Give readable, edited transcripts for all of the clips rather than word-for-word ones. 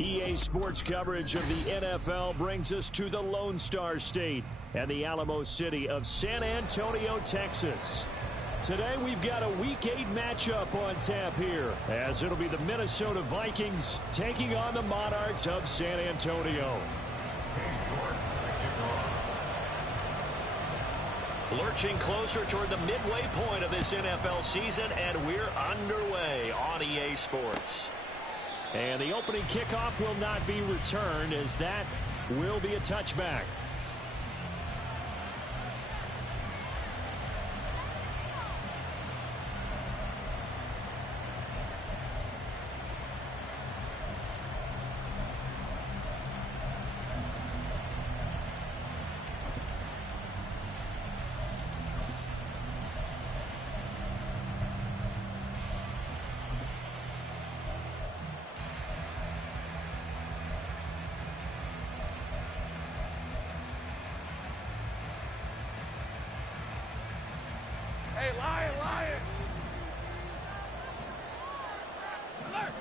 EA Sports coverage of the NFL brings us to the Lone Star State and the Alamo City of San Antonio, Texas. Today we've got a Week 8 matchup on tap here, as it'll be the Minnesota Vikings taking on the Monarchs of San Antonio. Lurching closer toward the midway point of this NFL season, and we're underway on EA Sports. And the opening kickoff will not be returned, as that will be a touchback. Hey, Lion! Alert!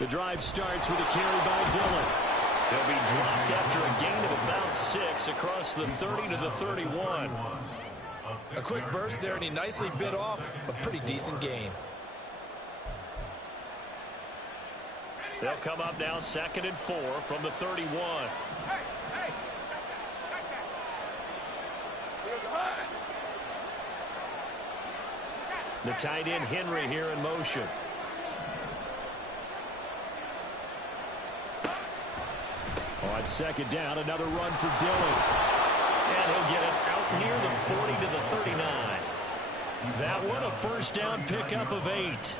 The drive starts with a carry by Dillon. He'll be dropped after a gain of about 6 across the 30 to the 31. A quick burst there, and he nicely bit off a pretty decent gain. They'll come up now 2nd and 4 from the 31. The tight end Henry here in motion. On 2nd down, another run for Dillon. And he'll get it out near the 40 to the 39. That one a first down pickup of 8.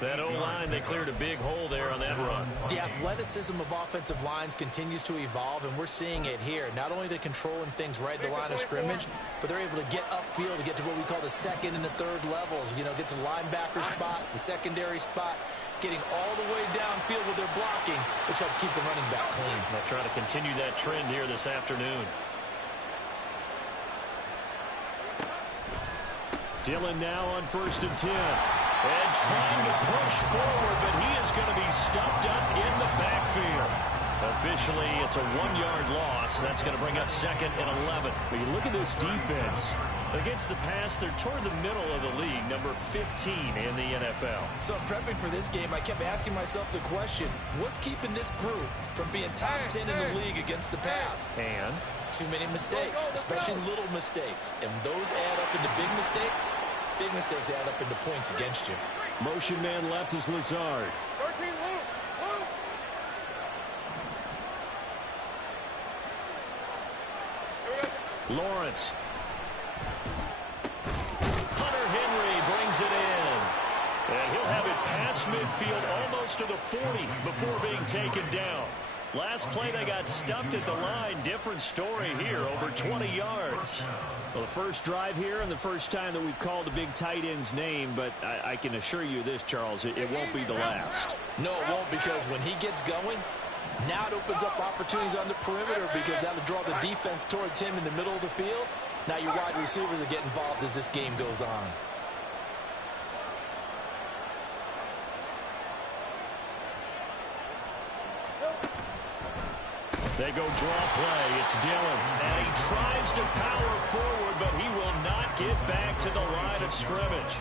That O-line, they cleared a big hole there on that run. The athleticism of offensive lines continues to evolve, and we're seeing it here. Not only they're controlling things right at the line of scrimmage, but they're able to get upfield to get to what we call the 2nd and the 3rd levels. You know, get to the linebacker spot, the secondary spot, getting all the way downfield with their blocking, which helps keep the running back clean. They'll try to continue that trend here this afternoon. Dillon now on 1st and 10. And trying to push forward, but he is going to be stuffed up in the backfield. Officially, it's a 1-yard loss. That's going to bring up 2nd and 11. But you look at this defense. Against the pass, they're toward the middle of the league, number 15 in the NFL. So prepping for this game, I kept asking myself the question, what's keeping this group from being top 10 in the league against the pass? And too many mistakes, especially little mistakes. And those add up into big mistakes. Big mistakes add up into points against you. Motion man left is Lazard. 13, Luke. Lawrence. Hunter Henry brings it in. And he'll have it past midfield almost to the 40 before being taken down. Last play, they got stuffed at the line. Different story here, over 20 yards. Well, the first drive here and the first time that we've called a big tight end's name, but I can assure you this, Charles, it won't be the last. No, it won't, because when he gets going, now it opens up opportunities on the perimeter, because that'll draw the defense towards him in the middle of the field. Now your wide receivers will get involved as this game goes on. They go draw play. It's Dillon. And he tries to power forward, but he will not get back to the line of scrimmage.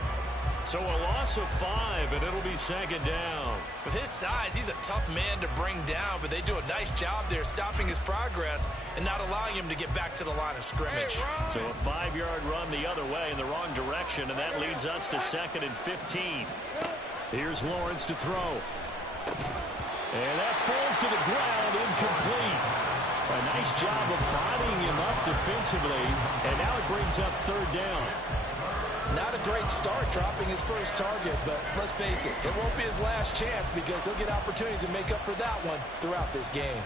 So a loss of 5, and it'll be 2nd down. With his size, he's a tough man to bring down, but they do a nice job there stopping his progress and not allowing him to get back to the line of scrimmage. So a 5-yard run the other way in the wrong direction, and that leads us to 2nd and 15. Here's Lawrence to throw. And that falls to the ground, incomplete. A nice job of bodying him up defensively, and now it brings up 3rd down. Not a great start dropping his first target, but let's face it, it won't be his last chance, because he'll get opportunities to make up for that one throughout this game.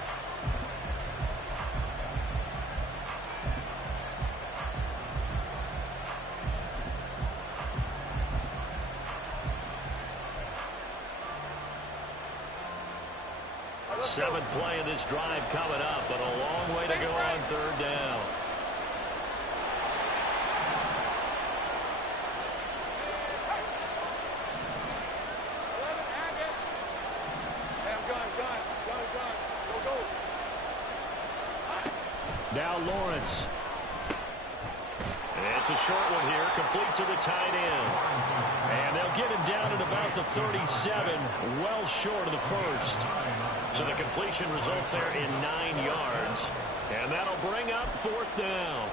Seventh play of this drive coming up, but a long way to go on 3rd down. Now Lawrence. And it's a short one here, complete to the tight end. And they'll get him down at about the 37, well short of the first. So the completion results there in 9 yards. And that'll bring up 4th down.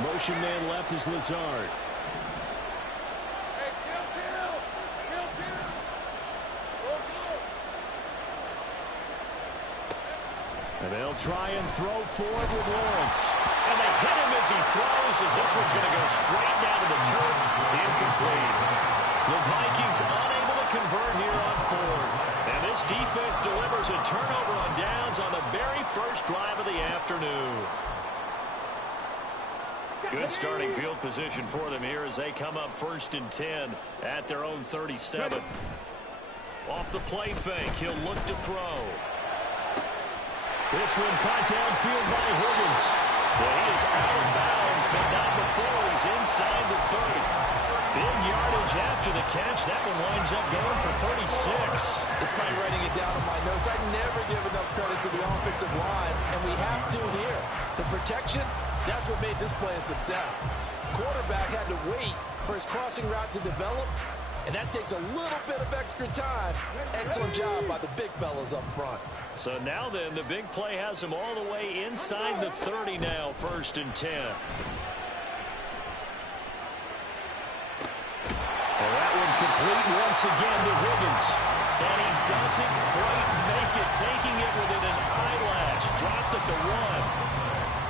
Motion man left is Lazard. And they'll try and throw forward with Lawrence. And they hit him as he throws, as this one's going to go straight down to the turf. Incomplete. The Vikings unable to convert here on 4th. And this defense delivers a turnover on downs on the very first drive of the afternoon. Good starting field position for them here as they come up 1st and 10 at their own 37. Off the play fake, he'll look to throw. This one caught downfield by Higgins. Well, he is out of bounds, but not before he's inside the 30. Big yardage after the catch. That one winds up going for 36. Despite writing it down in my notes, I never give enough credit to the offensive line, and we have to here. The protection, that's what made this play a success. Quarterback had to wait for his crossing route to develop, and that takes a little bit of extra time. Excellent job by the big fellas up front. So now then, the big play has him all the way inside the 30 now, 1st and 10. And that one complete once again to Higgins. And he doesn't quite make it, taking it within an eyelash. Dropped at the 1.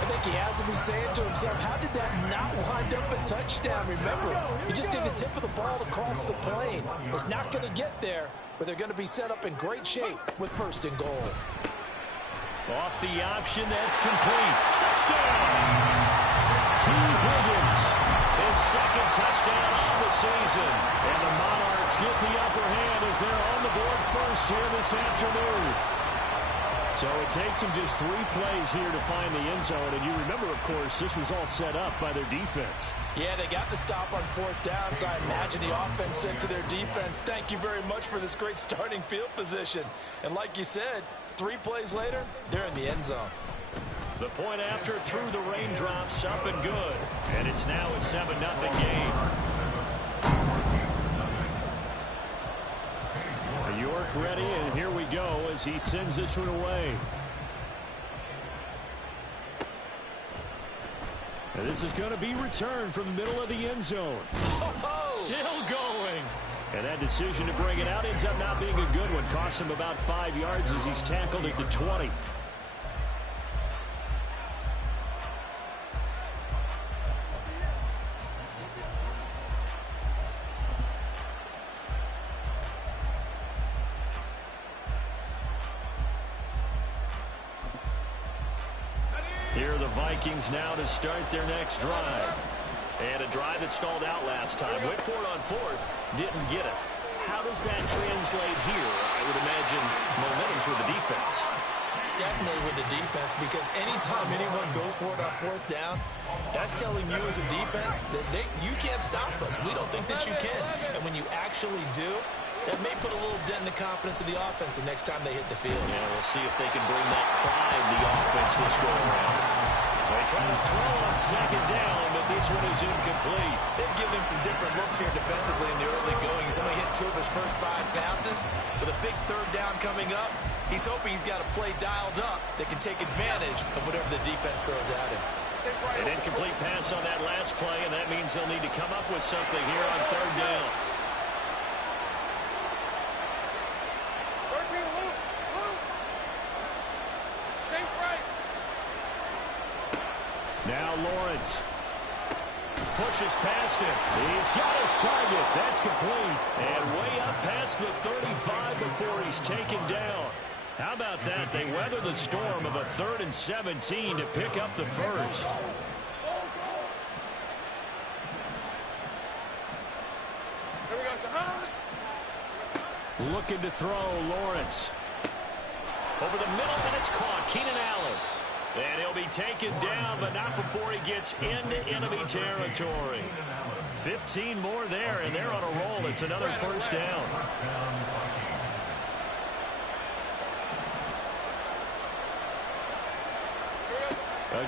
I think he has to be saying to himself, how did that not wind up a touchdown? Remember, he just did the tip of the ball across the plane. It's not going to get there, but they're going to be set up in great shape with 1st and goal. Off the option, that's complete. Touchdown! T. Higgins, his 2nd touchdown on the season. And the Monarchs get the upper hand as they're on the board first here this afternoon. So it takes them just 3 plays here to find the end zone. And you remember, of course, this was all set up by their defense. Yeah, they got the stop on 4th down, so I imagine the offense said to their defense, thank you very much for this great starting field position. And like you said, 3 plays later, they're in the end zone. The point after through the raindrops, up and good. And it's now a 7-0 game. York ready, and here we go as he sends this one away. And this is going to be returned from the middle of the end zone. Still going. And that decision to bring it out ends up not being a good one. Cost him about 5 yards as he's tackled at the 20. Here are the Vikings now to start their next drive. And a drive that stalled out last time. Went for it on 4th. Didn't get it. How does that translate here? I would imagine momentum's with the defense. Definitely with the defense, because anytime anyone goes for it on 4th down, that's telling you as a defense that you can't stop us. We don't think that you can. And when you actually do, that may put a little dent in the confidence of the offense the next time they hit the field. Yeah, we'll see if they can bring that pride the offense this go around. They try to throw on 2nd down, but this one is incomplete. They've given him some different looks here defensively in the early going. He's only hit 2 of his first 5 passes. With a big 3rd down coming up, he's hoping he's got a play dialed up that can take advantage of whatever the defense throws at him. An incomplete pass on that last play, and that means they'll need to come up with something here on 3rd down. Now Lawrence pushes past him. He's got his target. That's complete. And way up past the 35 before he's taken down. How about that? They weather the storm of a 3rd and 17 to pick up the first. Looking to throw, Lawrence. Over the middle, and it's caught. Keenan Allen. And he'll be taken down, but not before he gets into enemy territory. 15 more there, and they're on a roll. It's another first down.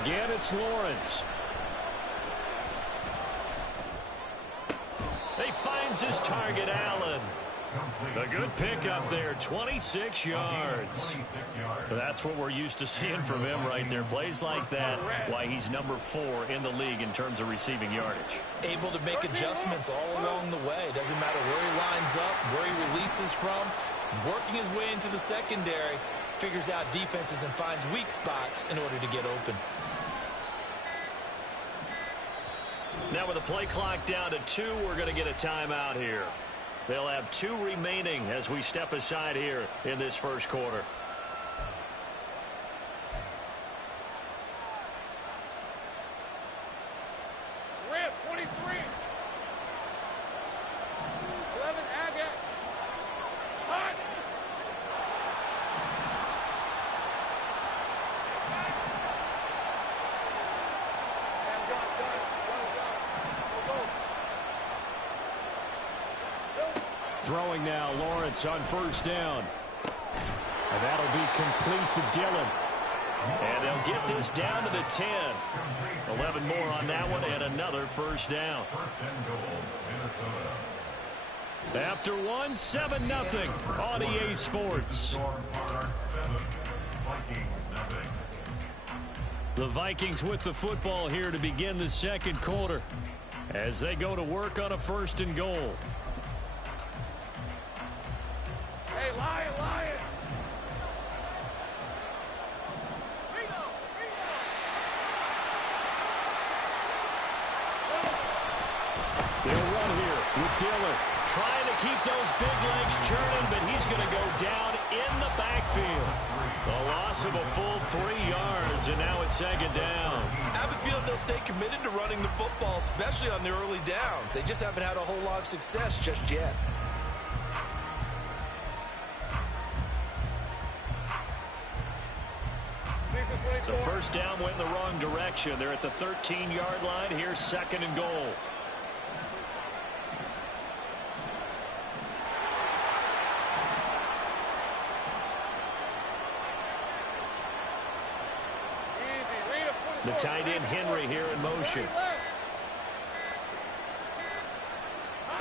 Again, it's Lawrence. He finds his target, Allen. A good pickup there, 26 yards. That's what we're used to seeing from him right there. Plays like that, why he's number 4 in the league in terms of receiving yardage. Able to make adjustments all along the way. Doesn't matter where he lines up, where he releases from. Working his way into the secondary, figures out defenses and finds weak spots in order to get open. Now with the play clock down to 2, we're going to get a timeout here. They'll have 2 remaining as we step aside here in this first quarter. Red, 23. 11, Agate. Hot. Throwing now, Lawrence on first down. And that'll be complete to Dillon. And they'll get this down to the 10. 11 more on that one and another first down. After one, 7-0 on EA Sports. The Vikings with the football here to begin the second quarter as they go to work on a first and goal. Hey, Lion. They'll run here with Dillon. Trying to keep those big legs churning, but he's going to go down in the backfield. A loss of a full 3 yards, and now it's second down. I have a feeling they'll stay committed to running the football, especially on the early downs. They just haven't had a whole lot of success just yet. So first down went in the wrong direction. They're at the 13-yard line. Here's second and goal. The tight end Henry here in motion.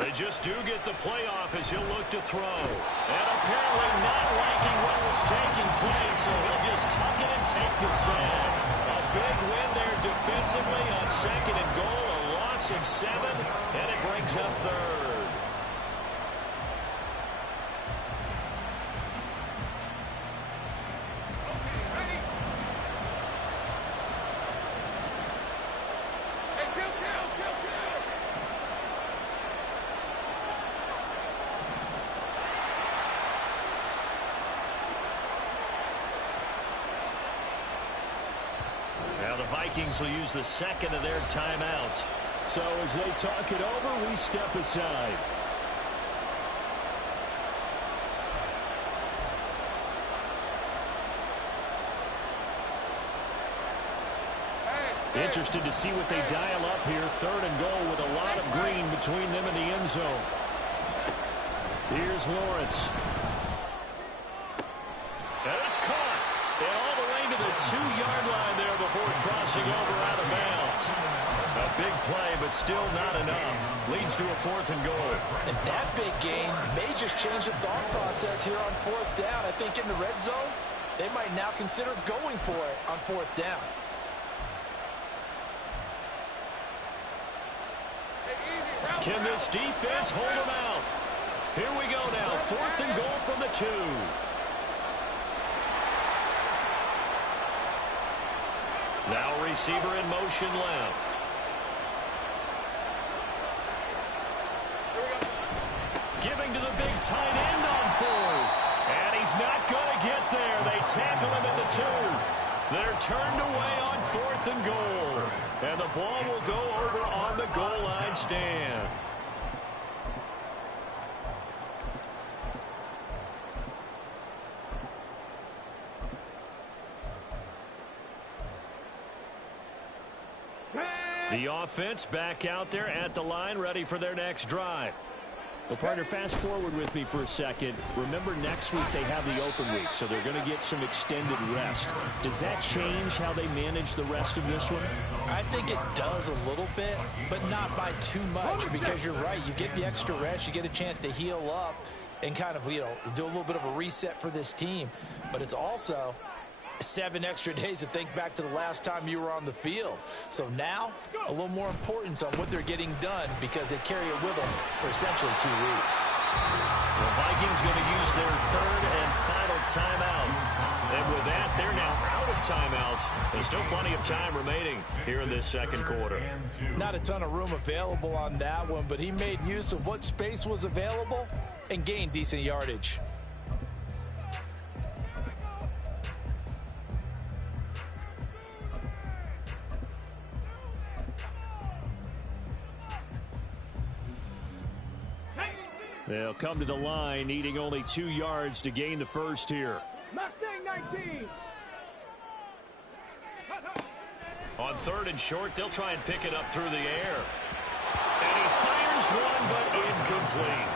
They just do get the playoff as he'll look to throw. And apparently not liking what was taking place, so he'll just tuck it and take the sack. A big win there defensively on second and goal. A loss of 7, and it brings up third. Vikings will use the second of their timeouts. So as they talk it over, we step aside. Interested to see what they dial up here. Third and goal with a lot of green between them and the end zone. Here's Lawrence. And it's caught. And all the way to the 2-yard line there before crossing over out of bounds. A big play, but still not enough. Leads to a 4th and goal. And that big gain may just change the thought process here on 4th down. I think in the red zone, they might now consider going for it on 4th down. Can this defense hold them out? Here we go now. 4th and goal from the 2. Now receiver in motion left. Giving to the big tight end on 4th. And he's not going to get there. They tackle him at the 2. They're turned away on 4th and goal. And the ball will go over on the goal line stand. The offense back out there at the line, ready for their next drive. Well, partner, fast forward with me for a second. Remember, next week they have the open week, so they're going to get some extended rest. Does that change how they manage the rest of this one? I think it does a little bit, but not by too much, because you're right. You get the extra rest. You get a chance to heal up and kind of, do a little bit of a reset for this team. But it's also 7 extra days to think back to the last time you were on the field. So now, a little more importance on what they're getting done, because they carry it with them for essentially 2 weeks. The Vikings going to use their third and final timeout. And with that, they're now out of timeouts. There's still plenty of time remaining here in this second quarter. Not a ton of room available on that one, but he made use of what space was available and gained decent yardage. They'll come to the line, needing only 2 yards to gain the first here. Mustang 19. On 3rd and short, they'll try and pick it up through the air. And he fires one, but incomplete.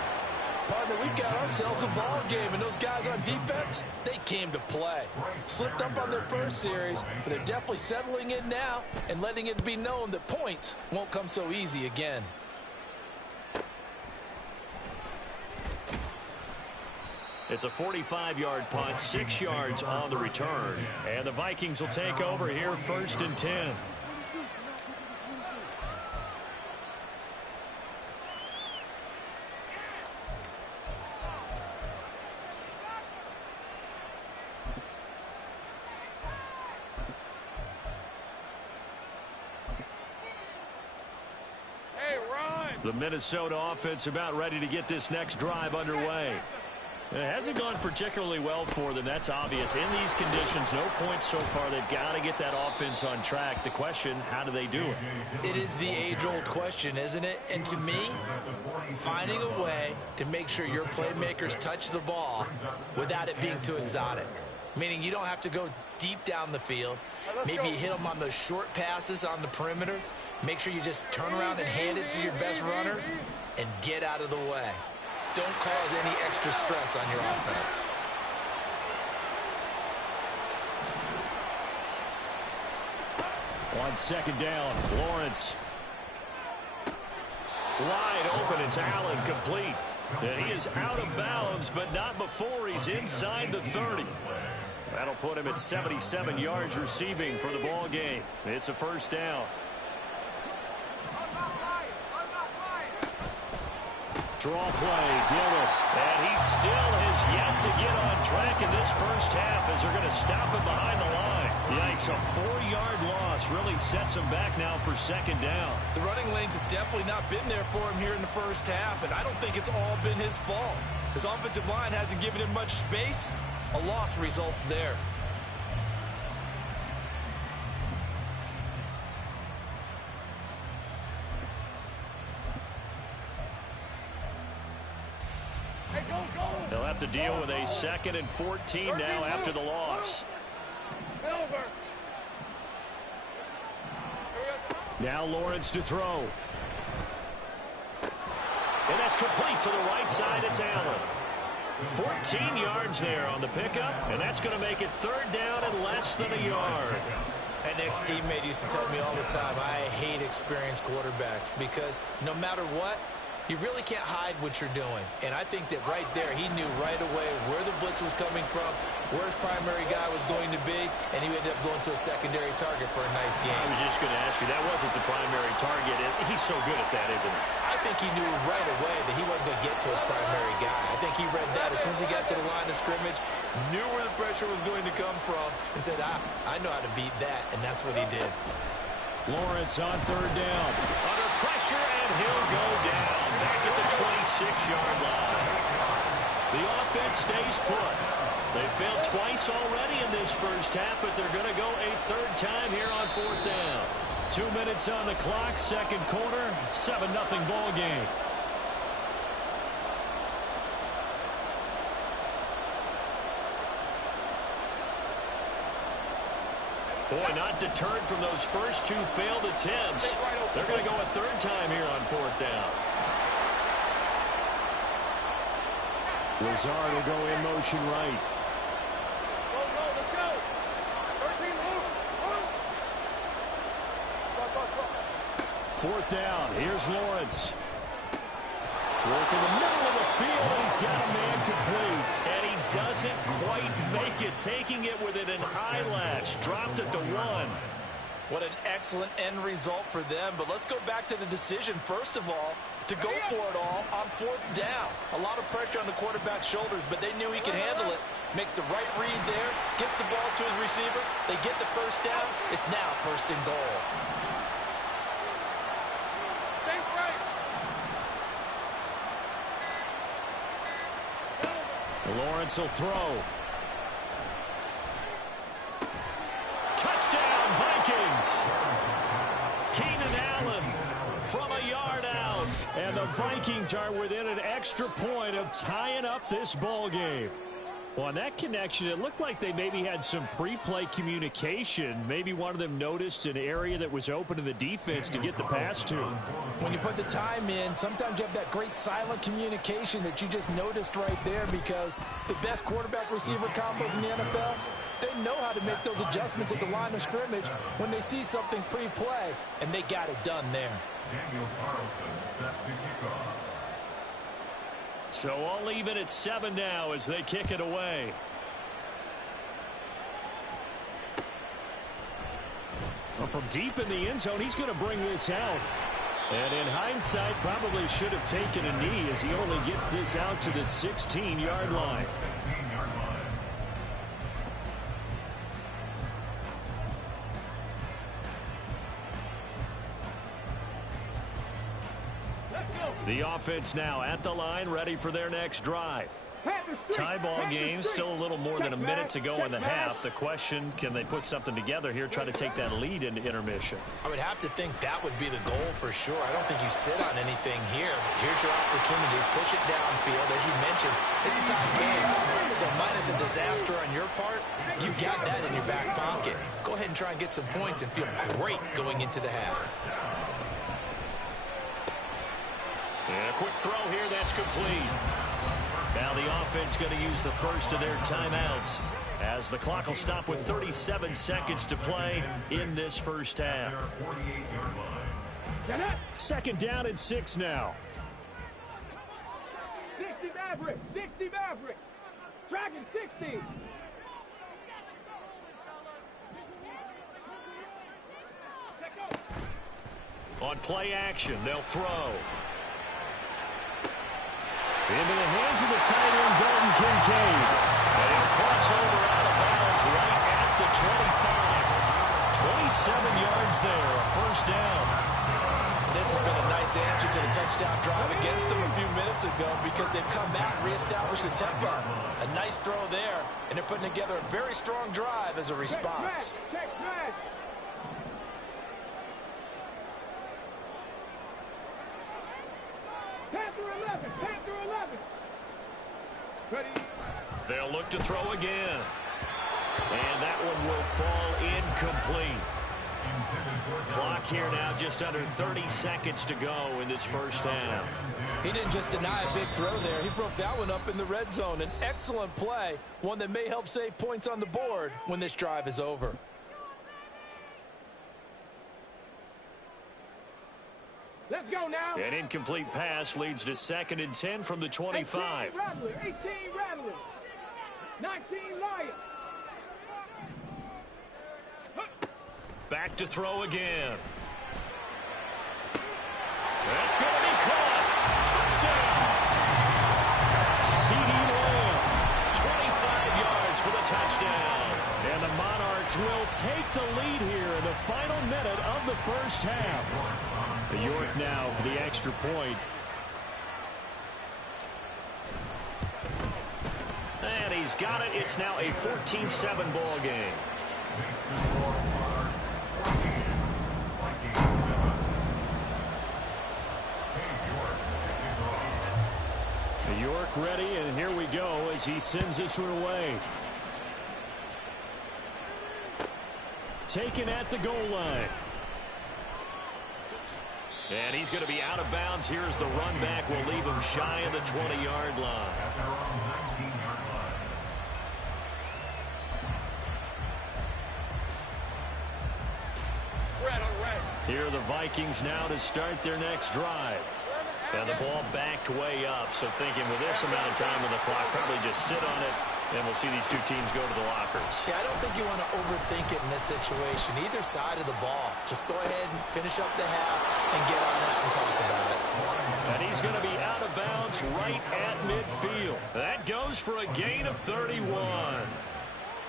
Partner, we've got ourselves a ball game, and those guys on defense, they came to play. Slipped up on their first series, but they're definitely settling in now and letting it be known that points won't come so easy again. It's a 45-yard punt, 6 yards on the return. And the Vikings will take over here, 1st and 10. Hey, run. The Minnesota offense about ready to get this next drive underway. It hasn't gone particularly well for them, that's obvious. In these conditions, no points so far. They've got to get that offense on track. The question, how do they do it? It is the age-old question, isn't it? And to me, finding a way to make sure your playmakers touch the ball without it being too exotic. Meaning you don't have to go deep down the field. Maybe you hit them on those short passes on the perimeter. Make sure you just turn around and hand it to your best runner and get out of the way. Don't cause any extra stress on your offense. On 2nd down, Lawrence. Wide open, it's Allen, complete. And he is out of bounds, but not before he's inside the 30. That'll put him at 77 yards receiving for the ball game. It's a 1st down. Draw play, Dillon. And he still has yet to get on track in this first half as they're going to stop him behind the line. Yikes, a 4-yard loss really sets him back now for 2nd down. The running lanes have definitely not been there for him here in the first half, and I don't think it's all been his fault. His offensive line hasn't given him much space. A loss results there. They'll have to deal with a 2nd and 14 now after the loss. Silver. Now Lawrence to throw. And that's complete to the right side. It's Allen. 14 yards there on the pickup, and that's going to make it 3rd down and less than a yard. An ex-teammate used to tell me all the time, I hate experienced quarterbacks because no matter what, you really can't hide what you're doing. And I think that right there, he knew right away where the blitz was coming from, where his primary guy was going to be, and he ended up going to a secondary target for a nice game. I was just going to ask you, that wasn't the primary target. He's so good at that, isn't he? I think he knew right away that he wasn't going to get to his primary guy. I think he read that as soon as he got to the line of scrimmage, knew where the pressure was going to come from, and said, I know how to beat that, and that's what he did. Lawrence on 3rd down. Under pressure, and he'll go down. Back at the 26-yard line. The offense stays put. They failed twice already in this first half, but they're going to go a 3rd time here on 4th down. 2 minutes on the clock, 2nd quarter, 7-0 ball game. Boy, not deterred from those first two failed attempts. They're going to go a third time here on fourth down. Lazard will go in motion right. Go, let's go. 13, move. Fourth down. Here's Lawrence. Working the middle of the field, and he's got a man complete. And he doesn't quite make it, taking it within an eyelash. Dropped at the 1. What an excellent end result for them. But let's go back to the decision, first of all, to go for it all on fourth down. A lot of pressure on the quarterback's shoulders, but they knew he could handle it. Makes the right read there, gets the ball to his receiver. They get the first down. It's now first and goal. Safe right. Lawrence will throw. Touchdown, Vikings. Keenan Allen from a yard out. And the Vikings are within an extra point of tying up this ball game. Well, on that connection, it looked like they maybe had some pre-play communication. Maybe one of them noticed an area that was open to the defense to get the pass to. When you put the time in, sometimes you have that great silent communication that you just noticed right there, because the best quarterback-receiver combos in the NFL, they know how to make those adjustments at the line of scrimmage when they see something pre-play, and they got it done there. Daniel Carlson set to kick off. So all even at 7 now as they kick it away. Well, from deep in the end zone, he's going to bring this out. And in hindsight, probably should have taken a knee as he only gets this out to the 16-yard line. 16-yard line. The offense now at the line, ready for their next drive. Tie ball game, still a little more than a minute to go in the half. The question, can they put something together here, try to take that lead into intermission? I would have to think that would be the goal for sure. I don't think you sit on anything here. Here's your opportunity. Push it downfield. As you mentioned, it's a tie game. So minus a disaster on your part, you've got that in your back pocket. Go ahead and try and get some points and feel great going into the half. And a quick throw here, that's complete. Now the offense going to use the first of their timeouts as the clock will stop with 37 seconds to play in this first half. 48-yard line. Second down and 6 now. 60 Maverick. 60 Maverick. Dragon 60. On play action, they'll throw. Into the hands of the tight end, Dalton Kincaid. And he'll cross over out of bounds right at the 25. 27 yards there, a first down. This has been a nice answer to the touchdown drive against them a few minutes ago, because they've come back and reestablished the tempo. A nice throw there, and they're putting together a very strong drive as a response. Check smash. Panther 11. Panther 11. Ready. They'll look to throw again. And that one will fall incomplete. Clock here now just under 30 seconds to go in this first half. He didn't just deny a big throw there. He broke that one up in the red zone. An excellent play, one that may help save points on the board when this drive is over. Let's go now. An incomplete pass leads to 2nd and 10 from the 25. 18 Rattler. 18 Rattler. 19 Lion. Back to throw again. That's going to be caught. Touchdown. CeeDee Lamb. 25 yards for the touchdown. And the Monarchs will take the lead here in the final minute of the first half. York now for the extra point. And he's got it. It's now a 14-7 ball game. York ready, and here we go as he sends this one away. taken at the goal line. And he's going to be out of bounds. Here's the run back. Will leave him shy of the 20-yard line. At their own 19-yard line. Here are the Vikings now to start their next drive. And the ball backed way up, so thinking with this amount of time on the clock, probably just sit on it, and we'll see these two teams go to the lockers. Yeah, I don't think you want to overthink it in this situation. Either side of the ball. Just go ahead and finish up the half and get on out and talk about it. And he's going to be out of bounds right at midfield. That goes for a gain of 31.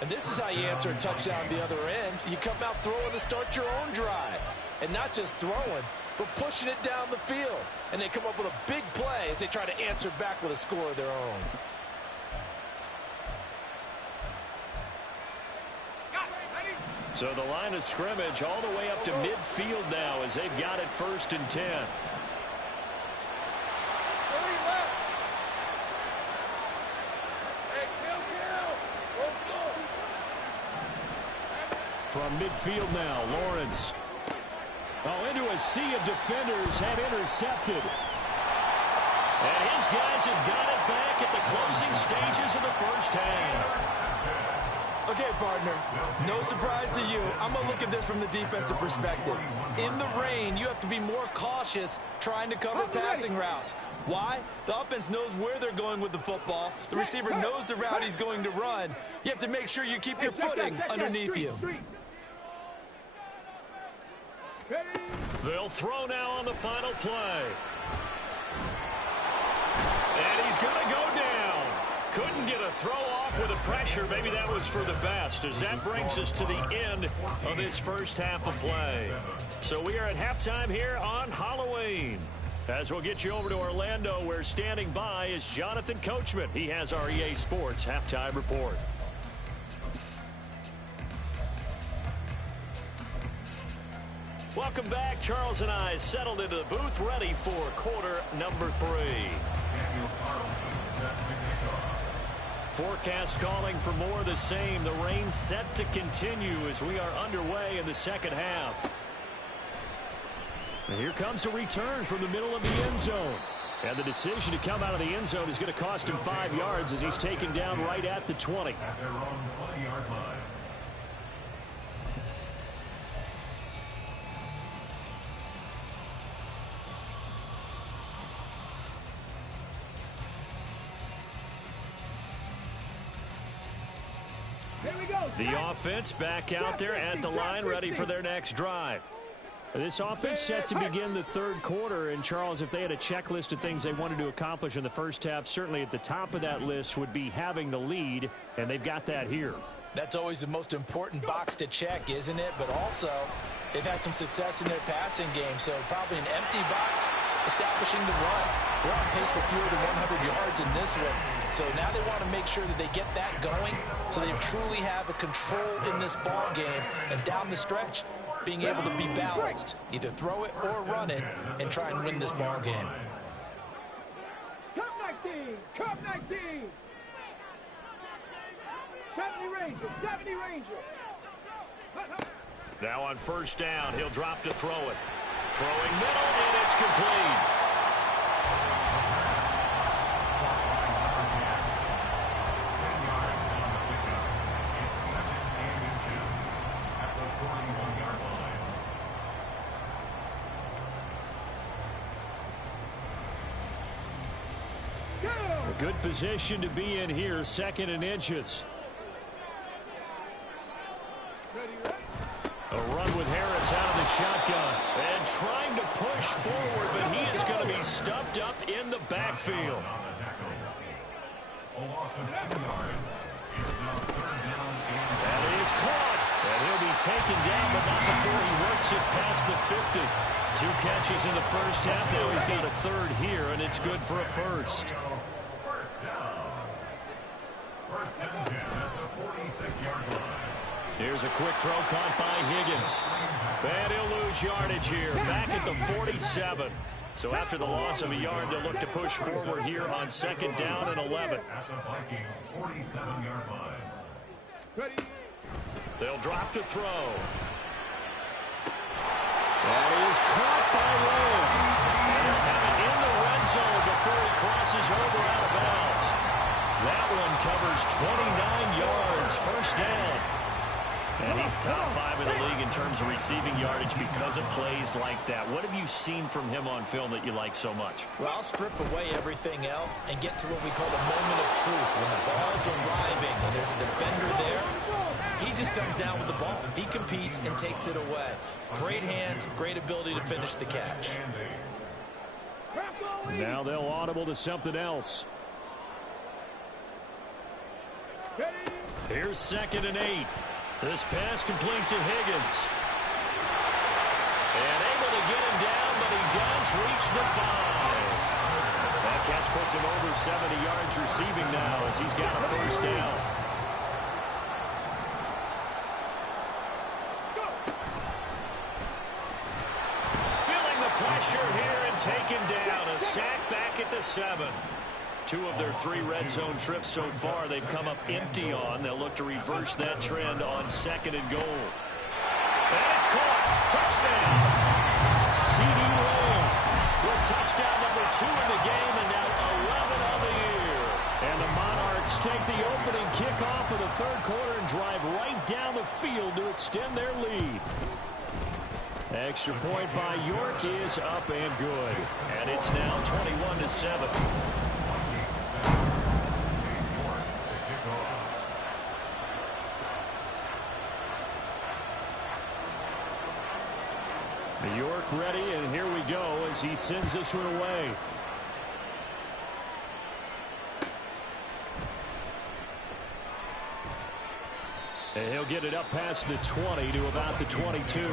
And this is how you answer a touchdown the other end. You come out throwing to start your own drive. And not just throwing, but pushing it down the field. And they come up with a big play as they try to answer back with a score of their own. So the line of scrimmage all the way up to midfield now as they've got it 1st and 10. From midfield now, Lawrence. Oh, into a sea of defenders and intercepted. And his guys have got it back at the closing stages of the first half. Okay, partner, no surprise to you. I'm going to look at this from the defensive perspective. In the rain, you have to be more cautious trying to cover passing routes. Why? The offense knows where they're going with the football. The receiver knows the route he's going to run. You have to make sure you keep your footing underneath you. They'll throw now on the final play. And he's going to go down. Couldn't get a throw off with the pressure. Maybe that was for the best, as that brings us to the end of this first half of play. So we are at halftime here on Halloween. As we'll get you over to Orlando, where standing by is Jonathan Coachman. He has our EA Sports halftime report. Welcome back. Charles and I settled into the booth, ready for quarter number 3. Daniel Carlson set to kick off. Forecast calling for more of the same. The rain set to continue as we are underway in the second half. And here comes a return from the middle of the end zone. And the decision to come out of the end zone is going to cost him 5 yards as he's taken down right at the 20. At their own 20-yard line. The offense back out there at the line, ready for their next drive. This offense set to begin the third quarter, and Charles, if they had a checklist of things they wanted to accomplish in the first half, certainly at the top of that list would be having the lead, and they've got that here. That's always the most important box to check, isn't it? But also, they've had some success in their passing game, so probably an empty box establishing the run. They're on pace for fewer than 100 yards in this one. So now they want to make sure that they get that going so they truly have a control in this ball game. And down the stretch, being able to be balanced, either throw it or run it, and try and win this ball game. Cup 19! Cup 19! 70 Rangers! 70 Rangers! Now on first down, he'll drop to throw it. Throwing middle, and it's complete. 10 yards on the pickup. It's 2nd and inches at the 41-yard line. A good position to be in here, 2nd and inches. A run with Harris out of the shotgun. And trying to push forward, but he is going to be stuffed up in the backfield. On the tackle. A loss of 2 yards. It's now 3rd down and That is caught. And he'll be taken down, but not before he works it past the 50. 2 catches in the first half. Now he's got a third here, and it's good for a first. first down. 1st and 10 at the 46-yard line. Here's a quick throw caught by Higgins. And he'll lose yardage here, back at the 47. So after the loss of a yard, they'll look to push forward here on 2nd down and 11. At the Vikings 47-yard line. Ready? They'll drop to throw. That is caught by Lamb. And they'll have it in the red zone before he crosses over out of bounds. That one covers 29 yards, first down. And he's top 5 in the league in terms of receiving yardage because of plays like that. What have you seen from him on film that you like so much? Well, I'll strip away everything else and get to what we call the moment of truth. When the ball's arriving and there's a defender there, he just comes down with the ball. He competes and takes it away. Great hands, great ability to finish the catch. Now they'll audible to something else. Here's 2nd and 8. This pass complete to Higgins. And able to get him down, but he does reach the 5. That catch puts him over 70 yards receiving now as he's got a first down. Feeling the pressure here and taken down. A sack back at the 7. 2 of their 3 red zone trips so far they've come up empty on. They'll look to reverse that trend on 2nd and goal. And it's caught. Touchdown. CeeDee Lamb with touchdown number 2 in the game and now 11 on the year. And the Monarchs take the opening kickoff of the 3rd quarter and drive right down the field to extend their lead. Extra point by York is up and good. And it's now 21-7. York ready, and here we go as he sends this one away. And he'll get it up past the 20 to about the 22.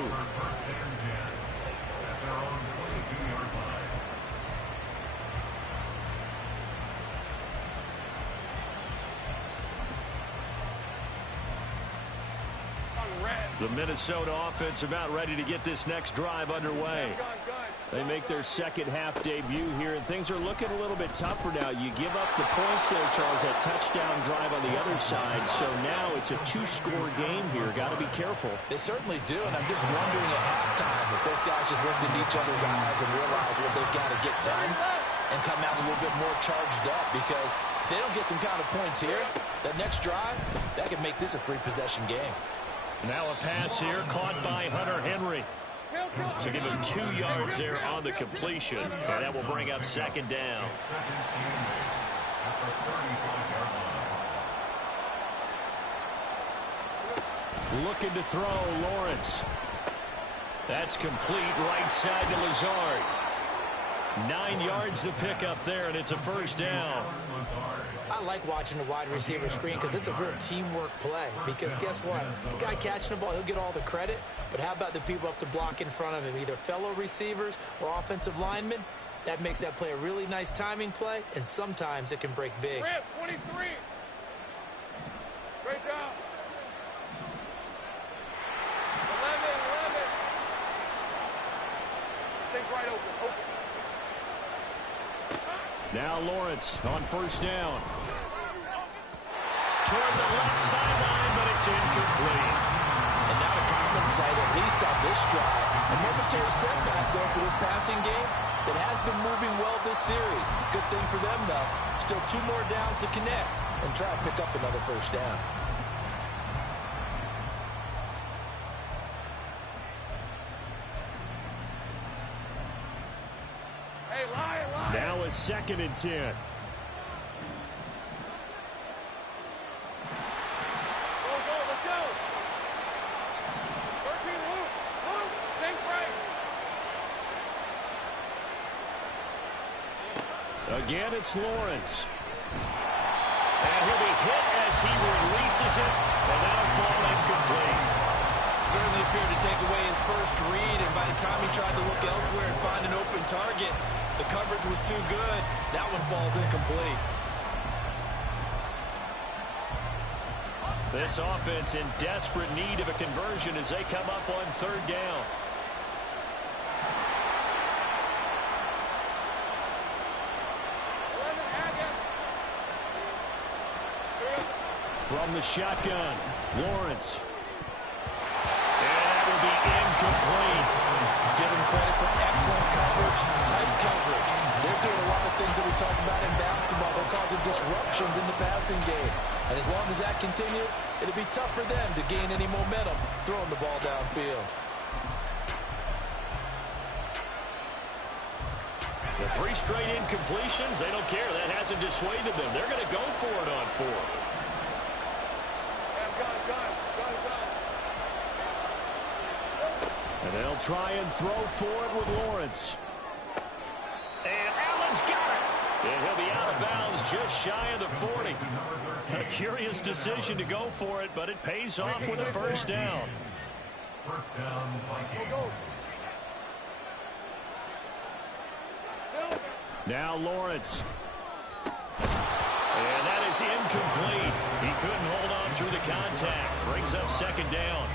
The Minnesota offense about ready to get this next drive underway. They make their second half debut here, and things are looking a little bit tougher now. You give up the points there, Charles, that touchdown drive on the other side. So now it's a 2-score game here. Got to be careful. They certainly do, and I'm just wondering at halftime if those guys just looked into each other's eyes and realize what they've got to get done and come out a little bit more charged up, because if they don't get some kind of points here, that next drive, that could make this a 3-possession game. Now a pass here caught by Hunter Henry. So give him 2 yards there on the completion, and that will bring up 2nd down. Looking to throw, Lawrence. That's complete right side to Lazard. 9 yards to pick up there, and it's a first down. I like watching the wide receiver screen because it's a real teamwork play. Because guess what? The guy catching the ball, he'll get all the credit. But how about the people up to block in front of him, either fellow receivers or offensive linemen? That makes that play a really nice timing play, and sometimes it can break big. 23. Great job. 11. Take right open. Now Lawrence on first down. Toward the left sideline, but it's incomplete. And now to Common sight, at least on this drive. A momentary setback, though, for this passing game that has been moving well this series. Good thing for them, though. Still 2 more downs to connect and try to pick up another first down. Now a 2nd and 10. Go, let's go. 13, Luke, same break. Again, it's Lawrence. And he'll be hit as he releases it, and that'll fall incomplete. Certainly appeared to take away his first read, and by the time he tried to look elsewhere and find an open target, the coverage was too good. That one falls incomplete. This offense in desperate need of a conversion as they come up on 3rd down. From the shotgun, Lawrence. And that will be incomplete. Give talk about in basketball, they're causing disruptions in the passing game. And as long as that continues, it'll be tough for them to gain any momentum throwing the ball downfield. The 3 straight incompletions, they don't care. That hasn't dissuaded them. They're going to go for it on 4th. And they'll try and throw for it with Lawrence. And Allen's got it. And he'll be out of bounds just shy of the 40. A curious decision to go for it, but it pays off with a first down. First down, Vikings. Now Lawrence. And that is incomplete. He couldn't hold on through the contact. Brings up second down.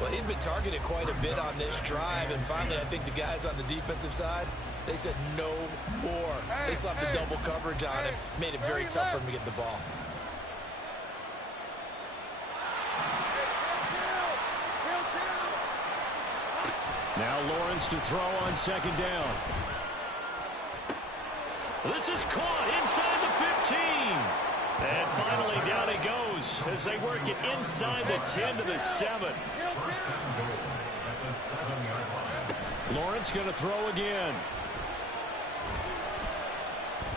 Well, he'd been targeted quite a bit on this drive, and finally I think the guys on the defensive side, they said no more. They slapped the double coverage on him, made it very tough for him to get the ball. Now Lawrence to throw on second down. This is caught inside the 15. And finally down he goes as they work it inside the 10 to the 7. Lawrence going to throw again.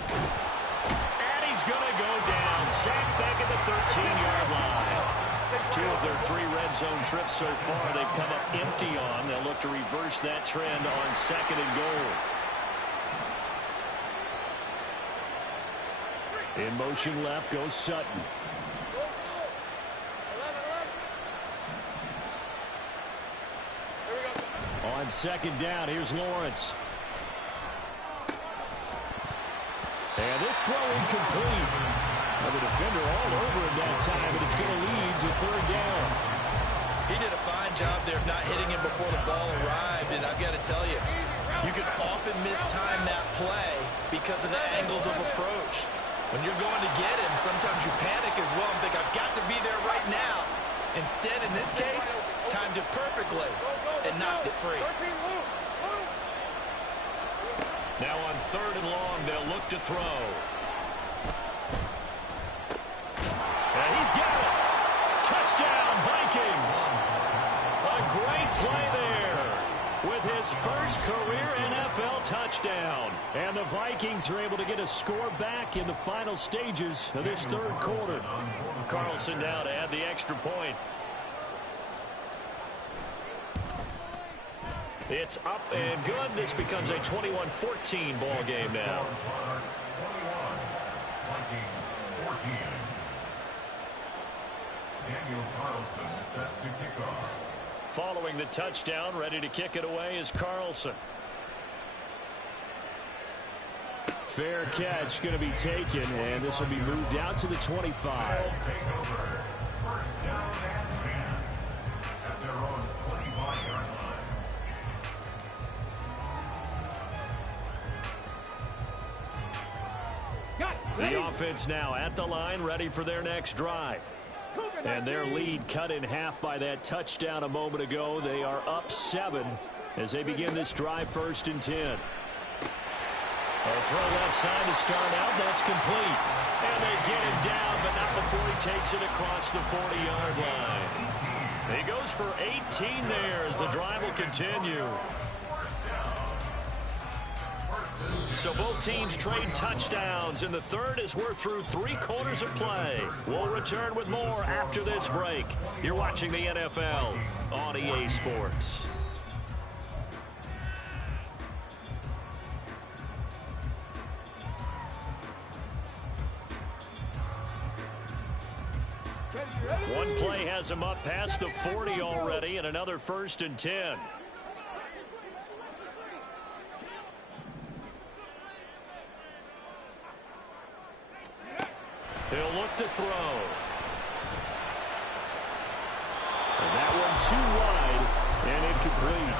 And he's going to go down. Sacked back at the 13-yard line. 2 of their 3 red zone trips so far they've come up empty on. They'll look to reverse that trend on second and goal. In motion left goes Sutton. On second down, here's Lawrence. And this throw incomplete. The defender all over him that time, but it's going to lead to third down. He did a fine job there of not hitting him before the ball arrived, and I've got to tell you, you can often mistime that play because of the angles of approach. When you're going to get him, sometimes you panic as well and think, I've got to be there right now. Instead, in this case, timed it perfectly and knocked it free. Now on third and long, they'll look to throw. And he's got it. Touchdown, Vikings. A great play there with his first career NFL touchdown. And the Vikings are able to get a score back in the final stages of this third quarter. Carlson now to add the extra point. It's up and good. This becomes a 21-14 ball game now. 21, Vikings 14. Daniel Carlson set to kick off. Following the touchdown, ready to kick it away is Carlson. Fair catch going to be taken, and this will be moved out to the 25. Take over. First down and 10 at their own 25-yard line. The offense now at the line, ready for their next drive. And their lead cut in half by that touchdown a moment ago. They are up 7 as they begin this drive, 1st and 10. A throw left side to start out. That's complete. And they get him down, but not before he takes it across the 40-yard line. He goes for 18 there as the drive will continue. So both teams trade touchdowns in the third as we're through 3 quarters of play. We'll return with more after this break. You're watching the NFL on EA Sports. One play has him up past the 40 already, and another 1st and 10. He'll look to throw. And that one too wide and incomplete.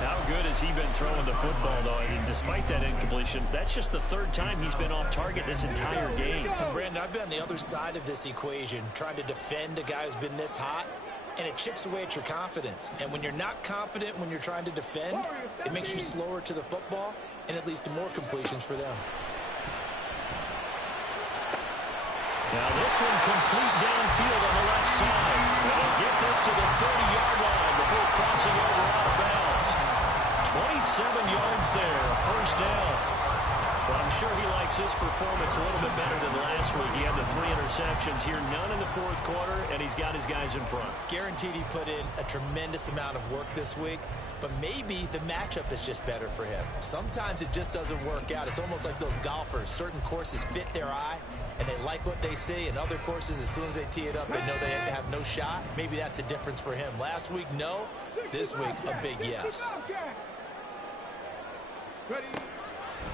How good has he been throwing the football, though? And despite that incompletion, that's just the 3rd time he's been off target this entire game. And Brandon, I've been on the other side of this equation, trying to defend a guy who's been this hot, and it chips away at your confidence. And when you're not confident when you're trying to defend, it makes you slower to the football, and it leads to more completions for them. Now this one complete downfield on the left side. They'll get this to the 30-yard line before crossing over out of bounds. 27 yards there, first down. Well, I'm sure he likes his performance a little bit better than last week. He had the 3 interceptions here, none in the fourth quarter, and he's got his guys in front. Guaranteed he put in a tremendous amount of work this week, but maybe the matchup is just better for him. Sometimes it just doesn't work out. It's almost like those golfers. Certain courses fit their eye, and they like what they see, and other courses, as soon as they tee it up, they know they have no shot. Maybe that's the difference for him. Last week, no. This week, a big yes.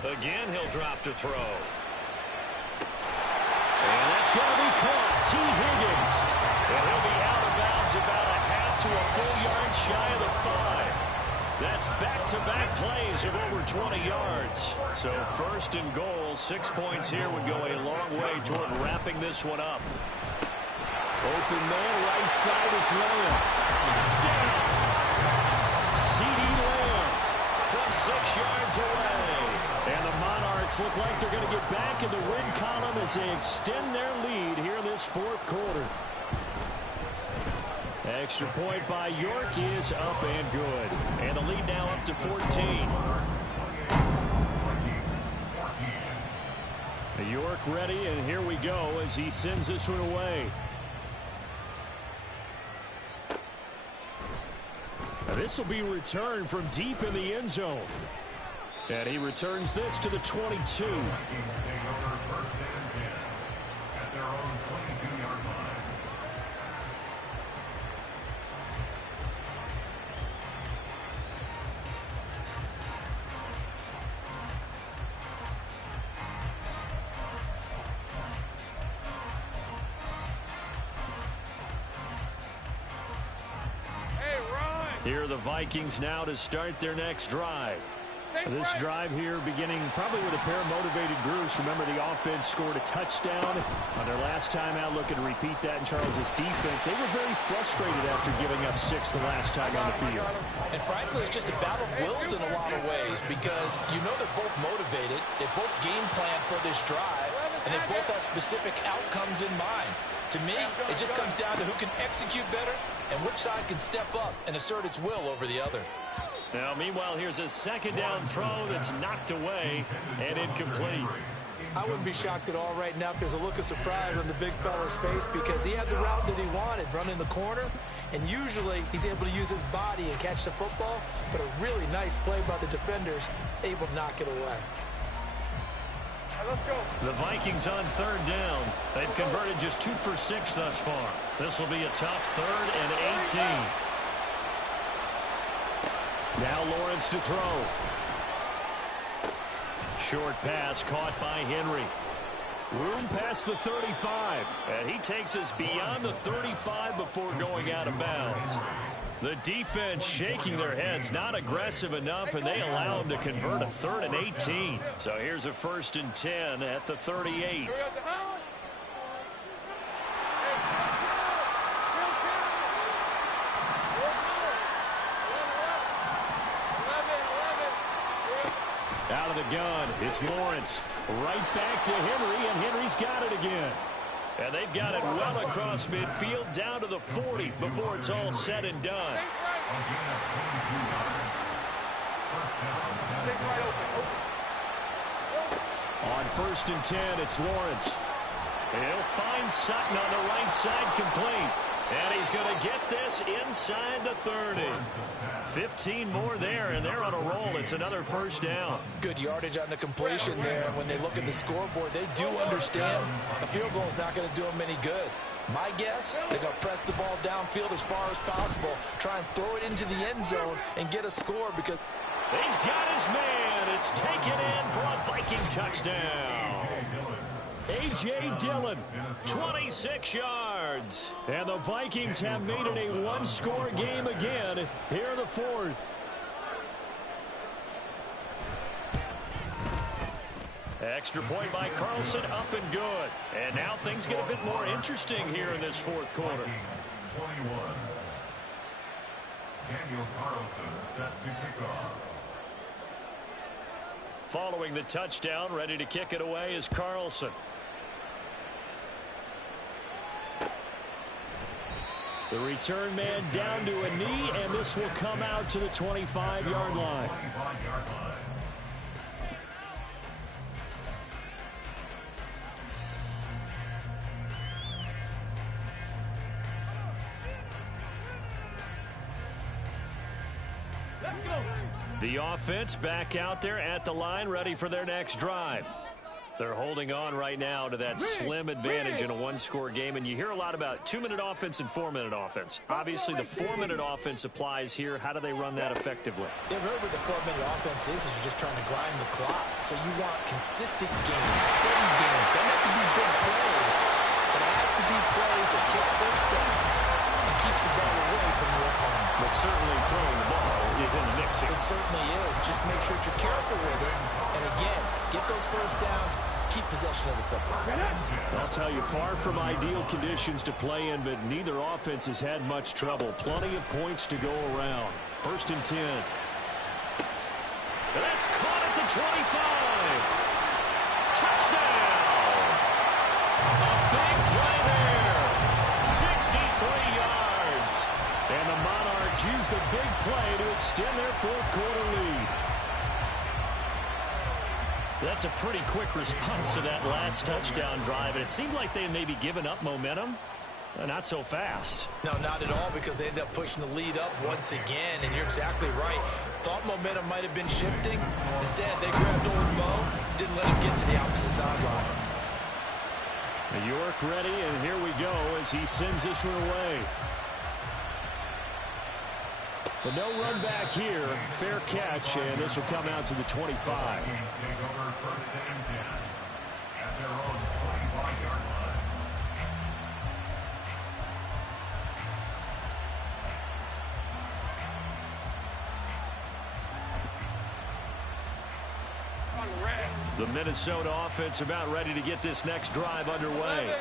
Again, he'll drop to throw. And that's going to be caught. T. Higgins. And he'll be out of bounds about a half to a full yard shy of the 5. That's back-to-back plays of over 20 yards. So first and goal, 6 points here would go a long way toward wrapping this one up. Open man, right side, it's Lamb. Touchdown! C.D. Lamb from 6 yards away. And the Monarchs look like they're going to get back in the win column as they extend their lead here in this fourth quarter. Extra point by York is up and good. And the lead now up to 14. York ready, and here we go as he sends this one away. Now this will be returned from deep in the end zone. And he returns this to the 22. Here are the Vikings now to start their next drive. This drive here beginning probably with a pair of motivated groups. Remember, the offense scored a touchdown on their last time out. Looking to repeat that in Charles' defense. They were very frustrated after giving up 6 the last time on the field. And frankly, it's just a battle of wills in a lot of ways because you know they're both motivated. They both game plan for this drive, and they both have specific outcomes in mind. To me, it just comes down to who can execute better and which side can step up and assert its will over the other. Now, meanwhile, here's a second down throw that's knocked away and incomplete. I wouldn't be shocked at all right now if there's a look of surprise on the big fella's face because he had the route that he wanted, running the corner, and usually he's able to use his body and catch the football, but a really nice play by the defenders, able to knock it away. Let's go. The Vikings on third down. They've converted just 2 for 6 thus far. This will be a tough 3rd and 18. Now Lawrence to throw. Short pass caught by Henry. Room past the 35. And he takes us beyond the 35 before going out of bounds. The defense shaking their heads, not aggressive enough, and they allow him to convert a 3rd and 18. So here's a 1st and 10 at the 38. Out of the gun, it's Lawrence. Right back to Henry, and Henry's got it again. And they've got it well across midfield, down to the 40 before it's all said and done. On 1st and 10, it's Lawrence. He'll find Sutton on the right side, complete. And he's going to get this inside the 30. 15 more there, and they're on a roll. It's another 1st down. Good yardage on the completion there. When they look at the scoreboard, they do understand a field goal is not going to do them any good. My guess, they're going to press the ball downfield as far as possible, try and throw it into the end zone and get a score because he's got his man. It's taken in for a Viking touchdown. A.J. Dillon, 26 yards. And the Vikings have made it a one-score game again here in the 4th. Extra point by Carlson, up and good. And now things get a bit more interesting here in this 4th quarter. 21. Daniel Carlson set to kick off. Following the touchdown, ready to kick it away is Carlson. The return man down to a knee, and this will come out to the 25-yard line. The offense back out there at the line, ready for their next drive. They're holding on right now to that slim advantage in a one-score game, and you hear a lot about 2-minute offense and 4-minute offense. Obviously, the 4-minute offense applies here. How do they run that effectively? Yeah, really what the 4-minute offense is you're just trying to grind the clock. So you want consistent gains, steady gains. Doesn't have to be big plays, but it has to be plays that gets first downs and keeps the ball away from your opponent. But certainly throwing the ball is in the mix here. It certainly is. Just make sure that you're careful with it. And again, get those first downs, keep possession of the football. I'll tell you, far from ideal conditions to play in, but neither offense has had much trouble. Plenty of points to go around. 1st and 10. And that's caught at the 25. Touchdown! A big play there. 63 yards. And the Monarchs use the big play to extend their 4th-quarter lead. That's a pretty quick response to that last touchdown drive, and it seemed like they had maybe given up momentum. Not so fast. No, not at all, because they ended up pushing the lead up once again, and you're exactly right. Thought momentum might have been shifting. Instead, they grabbed old Mo, didn't let him get to the opposite sideline. York ready, and here we go as he sends this one away. But no run back here. Fair catch, and this will come out to the 25. Take over 1st and 10 at their own 25-yard line. The Minnesota offense about ready to get this next drive underway.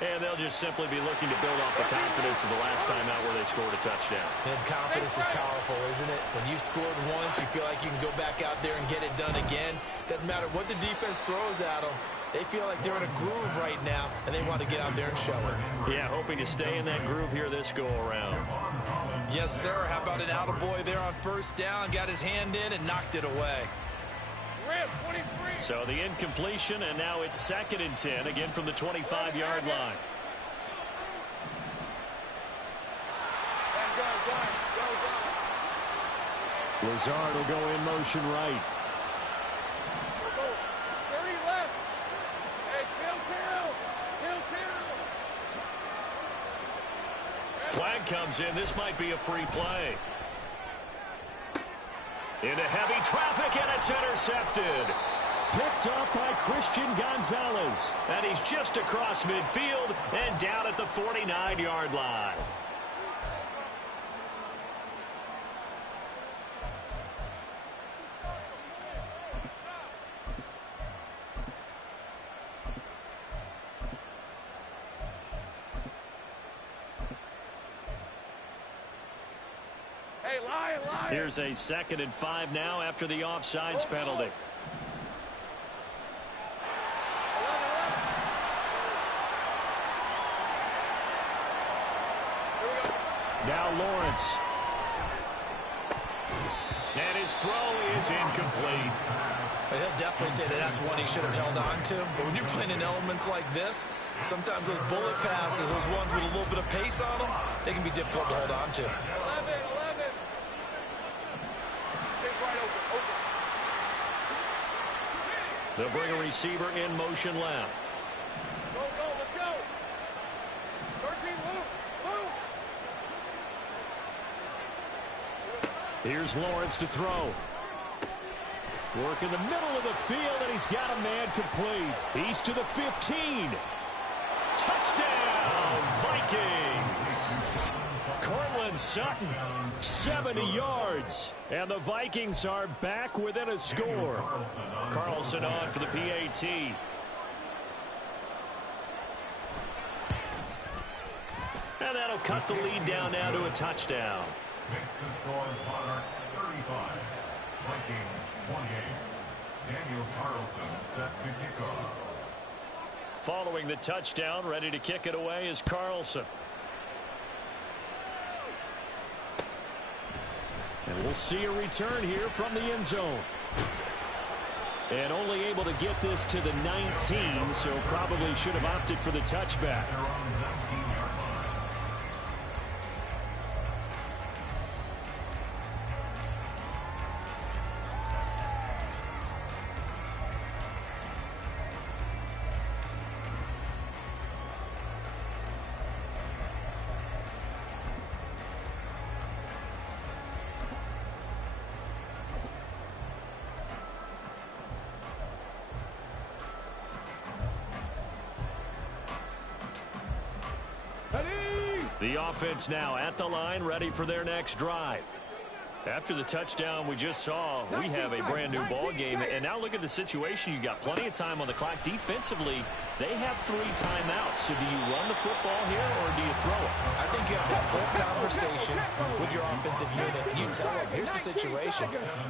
And they'll just simply be looking to build off the confidence of the last time out where they scored a touchdown. And confidence is powerful, isn't it? When you've scored once, you feel like you can go back out there and get it done again. Doesn't matter what the defense throws at them. They feel like they're in a groove right now, and they want to get out there and show it. Yeah, hoping to stay in that groove here this go-around. Yes, sir. How about an attaboy there on 1st down? Got his hand in and knocked it away. So the incompletion, and now it's 2nd and 10, again from the 25-yard line. Lazard will go in motion right. Flag comes in. This might be a free play. Into heavy traffic, and it's intercepted. Picked up by Christian Gonzalez. And he's just across midfield and down at the 49-yard line. Here's a 2nd and 5 now after the offsides penalty. Now Lawrence. And his throw is incomplete. He'll definitely say that that's one he should have held on to. But when you're playing in elements like this, sometimes those bullet passes, those ones with a little bit of pace on them, they can be difficult to hold on to. They'll bring a receiver in motion left. Go, let's go. 13, move. Here's Lawrence to throw. Work in the middle of the field, and he's got a man complete. He's to the 15. Touchdown, Vikings. Cortland Sutton, 70 yards. And the Vikings are back within a score. Carlson on for the PAT. And that'll cut the lead down now to a touchdown. Makes the score Monarchs 35, Vikings 28. Daniel Carlson set to kick off. Following the touchdown, ready to kick it away is Carlson. And we'll see a return here from the end zone. And only able to get this to the 19, so probably should have opted for the touchback. They're on the 19-yard line. The offense now at the line, ready for their next drive. After the touchdown we just saw, we have a brand new ball game. And now look at the situation. You got plenty of time on the clock. Defensively, they have 3 timeouts. So do you run the football here or do you throw it? I think you have that full conversation with your offensive unit, and you tell them, here's the situation.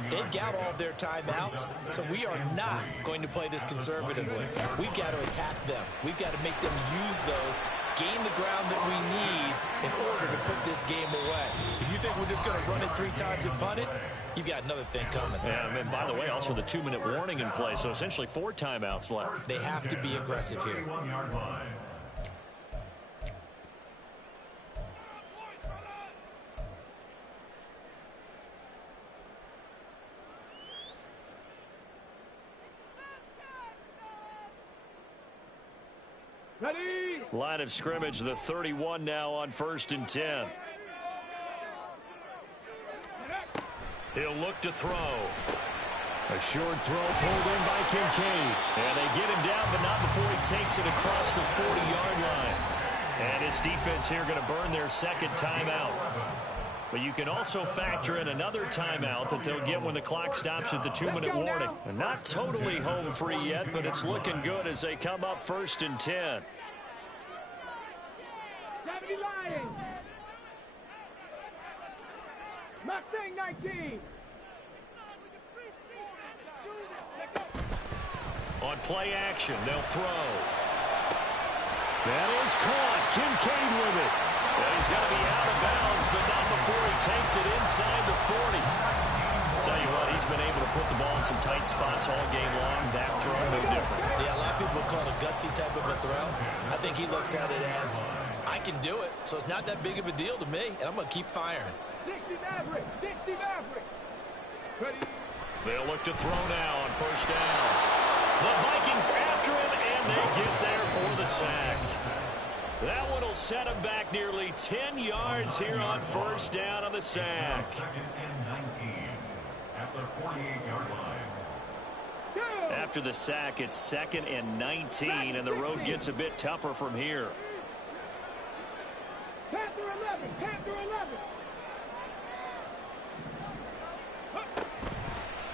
They've got all their timeouts, so we are not going to play this conservatively. We've got to attack them. We've got to make them use those, gain the ground that we need in order to put this game away. If you think we're just going to run it 3 times and punt it, you've got another thing coming. Yeah, and by the way, also the 2-minute warning in play, so essentially 4 timeouts left. They have to be aggressive here. 31-yard line. Ready? Line of scrimmage, the 31 now on 1st and 10. He'll look to throw. A short throw pulled in by Kincaid. And they get him down, but not before he takes it across the 40-yard line. And his defense here going to burn their second timeout. But you can also factor in another timeout that they'll get when the clock stops at the 2-minute warning. And not totally home free yet, but it's looking good as they come up 1st and 10. Deputy Lions. Mustang 19. On play action, they'll throw. That is caught. Kincaid with it. And he's got to be out of bounds, but not before he takes it inside the 40. Tell you what, he's been able to put the ball in some tight spots all game long. That throw, no different. Yeah, a lot of people call it a gutsy type of a throw. I think he looks at it as, I can do it, so it's not that big of a deal to me, and I'm going to keep firing. 60 Maverick. 60 Maverick. Ready? They'll look to throw now on 1st down. The Vikings after him, and they get there for the sack. That one will set him back nearly 10 yards here on 1st down on the sack. 2nd and 19 at the 48-yard line. After the sack, it's 2nd and 19, and the road gets a bit tougher from here. Panther 11. Panther 11.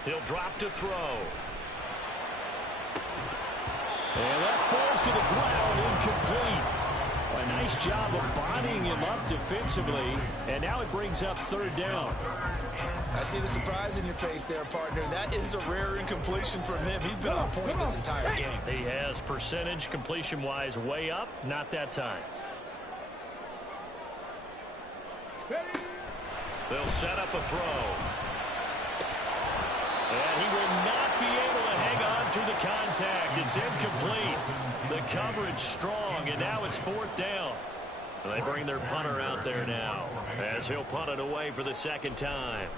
He'll drop to throw. And that falls to the ground, incomplete. A nice job of bodying him up defensively, and now it brings up 3rd down. I see the surprise in your face there, partner. That is a rare incompletion from him. He's been on point this entire game. He has percentage completion-wise way up, not that time. Ready? They'll set up a throw. And he will not be able to hang on through the contact. It's incomplete. The coverage strong, and now it's 4th down. They bring their punter out there now as he'll punt it away for the 2nd time.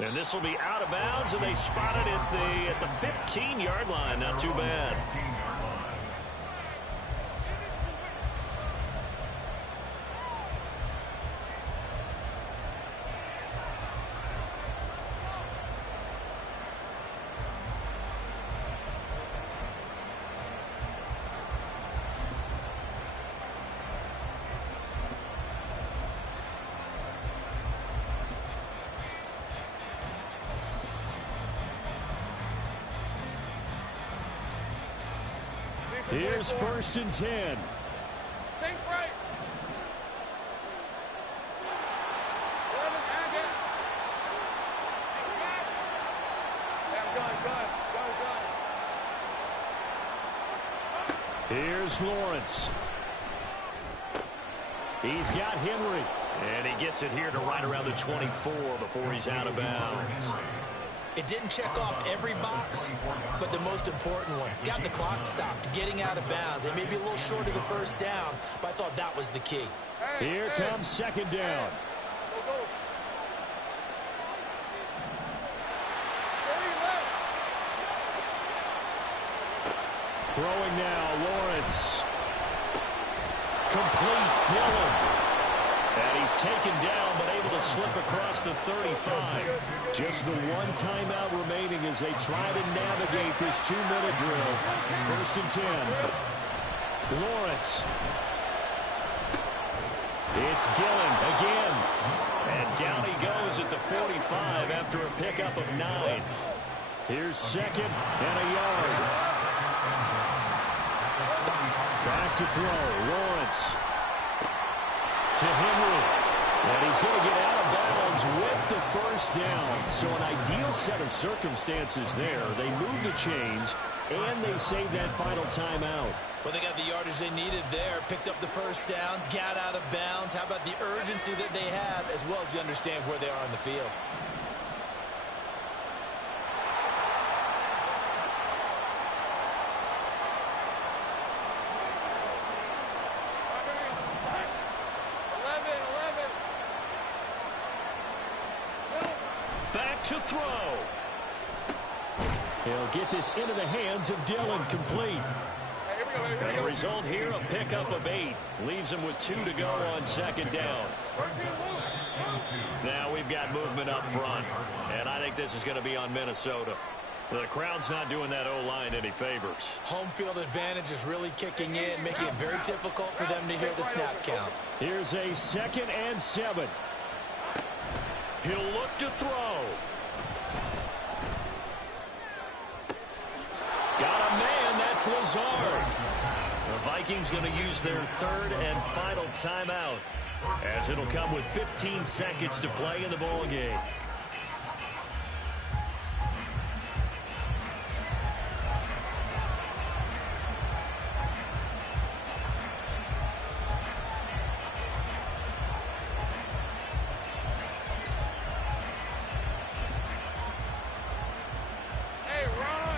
And this will be out of bounds, and they spot it at the 15-yard line. Not too bad. 15-yard line. Here's 1st and 10. Sink right. 11 Agate. Gun. Here's Lawrence. He's got Henry. And he gets it here to right around the 24 before he's out of bounds. It didn't check off every box, but the most important one. Got the clock stopped, getting out of bounds. It may be a little short of the first down, but I thought that was the key. Here comes second down. Throwing now, Lawrence. Complete, Dillon. And he's taken down, but able to slip across the 35. Just the one timeout remaining as they try to navigate this 2-minute drill. 1st and 10. Lawrence. It's Dillon again. And down he goes at the 45 after a pickup of 9. Here's second and a yard. Back to throw. Lawrence. To Henry. And he's going to get out of bounds with the first down. So an ideal set of circumstances there. They move the chains, and they save that final timeout. Well, they got the yardage they needed there, picked up the first down, got out of bounds. How about the urgency that they have, as well as they understand where they are on the field? Back to throw. He'll get this into the hands of Dillon, complete. And the result here, a pickup of 8. Leaves him with 2 to go on second down. Now we've got movement up front. And I think this is going to be on Minnesota. The crowd's not doing that O-line any favors. Home field advantage is really kicking in, making it very difficult for them to hear the snap count. Here's a 2nd and 7. He'll look to throw. Got a man, that's Lazard. The Vikings going to use their 3rd and final timeout, as it'll come with 15 seconds to play in the ball game.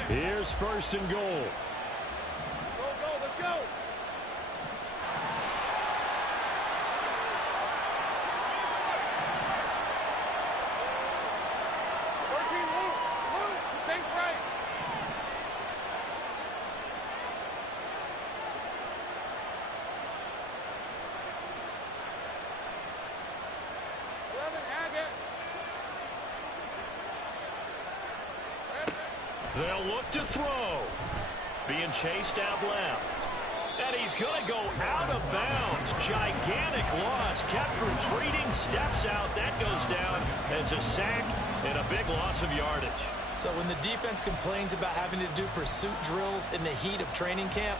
Here's 1st and goal. Go, let's go. Think right. They'll look to throw. Being chased out left. And he's going to go out of bounds. Gigantic loss. Kept retreating. Steps out. That goes down as a sack and a big loss of yardage. So when the defense complains about having to do pursuit drills in the heat of training camp,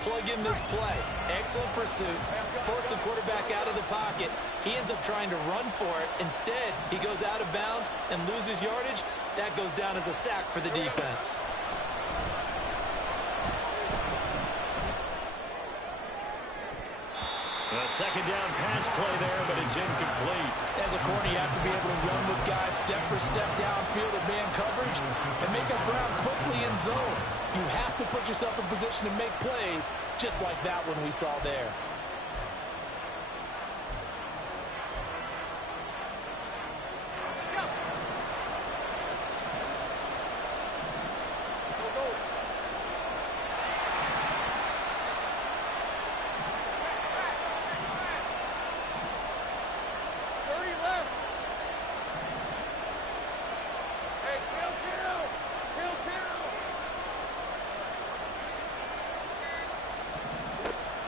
plug in this play. Excellent pursuit. Force the quarterback out of the pocket. He ends up trying to run for it. Instead, he goes out of bounds and loses yardage. That goes down as a sack for the defense. A second down pass play there, but it's incomplete. As a corner, you have to be able to run with guys step for step downfield in man coverage and make up ground quickly in zone. You have to put yourself in position to make plays, just like that one we saw there.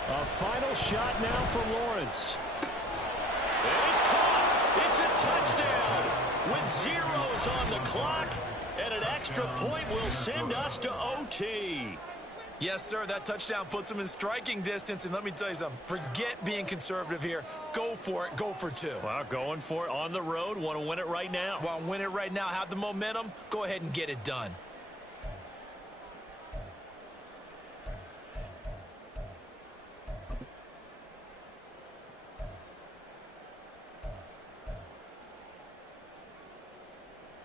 A final shot now for Lawrence. And it's caught. It's a touchdown with zeros on the clock. And an extra point will send us to OT. Yes, sir, that touchdown puts them in striking distance. And let me tell you something, forget being conservative here. Go for it. Go for 2. Well, going for it on the road. Want to win it right now. Want to win it right now, have the momentum, go ahead and get it done.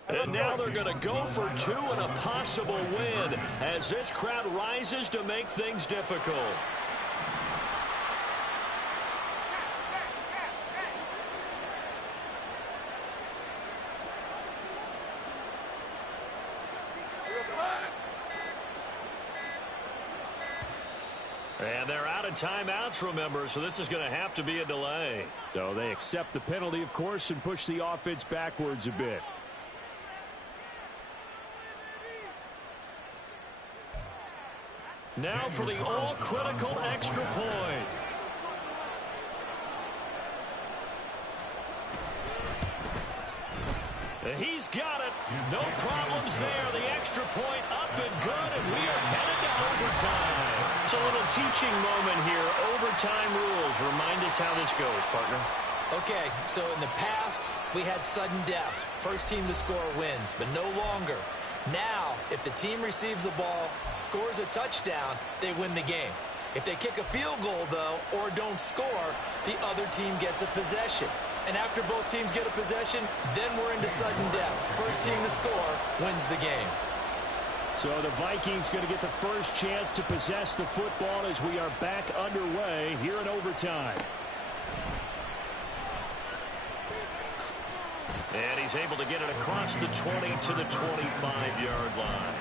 And now they're going to go for two and a possible win as this crowd rises to make things difficult. And they're out of timeouts, remember, so this is going to have to be a delay. So they accept the penalty, of course, and push the offense backwards a bit. Now for the all-critical extra point. He's got it. No problems there. The extra point up and good, and we are headed to overtime. It's a little teaching moment here. Overtime rules. Remind us how this goes, partner. Okay, so in the past, we had sudden death. First team to score wins, but no longer. Now, if the team receives the ball, scores a touchdown, they win the game. If they kick a field goal, though, or don't score, the other team gets a possession. And after both teams get a possession, then we're into sudden death. First team to score wins the game. So the Vikings going to get the first chance to possess the football as we are back underway here in overtime. And he's able to get it across the 20 to the 25-yard line.